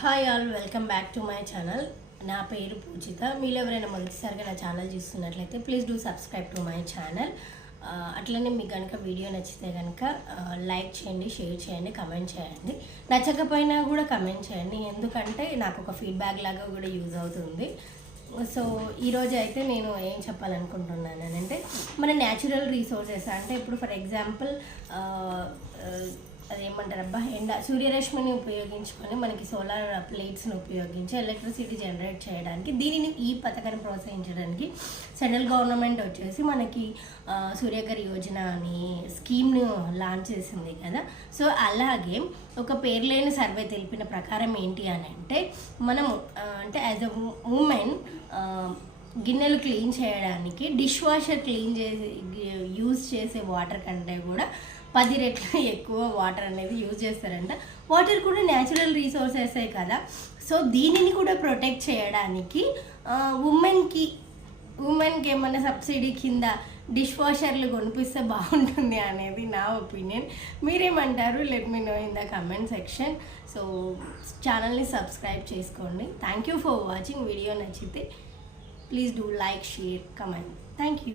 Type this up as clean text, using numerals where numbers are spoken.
Hi all, welcome back to my channel. నా పేరు పూజిత. మీరు ఎవరైనా మొదటిసారిగా నా ఛానల్ చూస్తున్నట్లయితే please do subscribe to my channel. అట్లనే మీకు కనుక వీడియో నచ్చితే కనుక లైక్ చేయండి, షేర్ చేయండి, కమెంట్ చేయండి. నచ్చకపోయినా కూడా కమెంట్ చేయండి, ఎందుకంటే నాకు ఒక ఫీడ్బ్యాక్ లాగా కూడా యూజ్ అవుతుంది. సో ఈరోజు అయితే నేను ఏం చెప్పాలనుకుంటున్నాను అంటే, మన న్యాచురల్ రీసోర్సెస్ అంటే ఇప్పుడు ఫర్ ఎగ్జాంపుల్ అదేమంటారబ్బా సూర్యరశ్మిని ఉపయోగించుకొని మనకి సోలార్ ప్లేట్స్ని ఉపయోగించి ఎలక్ట్రిసిటీ జనరేట్ చేయడానికి దీనిని ఈ పథకాన్ని ప్రోత్సహించడానికి సెంట్రల్ గవర్నమెంట్ వచ్చేసి మనకి సూర్యఘర్ యోజన అని స్కీమ్ను లాంచ్ చేసింది కదా. సో అలాగే ఒక పేర్లేని సర్వే తెలిపిన ప్రకారం ఏంటి అని అంటే, మనము అంటే యాజ్ అ ఉమెన్ గిన్నెలు క్లీన్ చేయడానికి డిష్ వాషర్ క్లీన్ చేసి యూజ్ చేసే వాటర్ కంటే కూడా 10 రెట్లు ఎక్కువ వాటర్ అనేది యూజ్ చేస్తారంట. వాటర్ కూడా న్యాచురల్ రీసోర్సెసే కదా. సో దీనిని కూడా ప్రొటెక్ట్ చేయడానికి ఉమెన్కి ఏమన్నా సబ్సిడీ కింద డిష్ వాషర్లు కొనిపిస్తే బాగుంటుంది అనేది నా ఒపీనియన్. మీరేమంటారు? Let me know in the comment section. So ఛానల్ని సబ్స్క్రైబ్ చేసుకోండి. Thank you for watching. Video నచ్చితే please do like, share, comment. Thank you.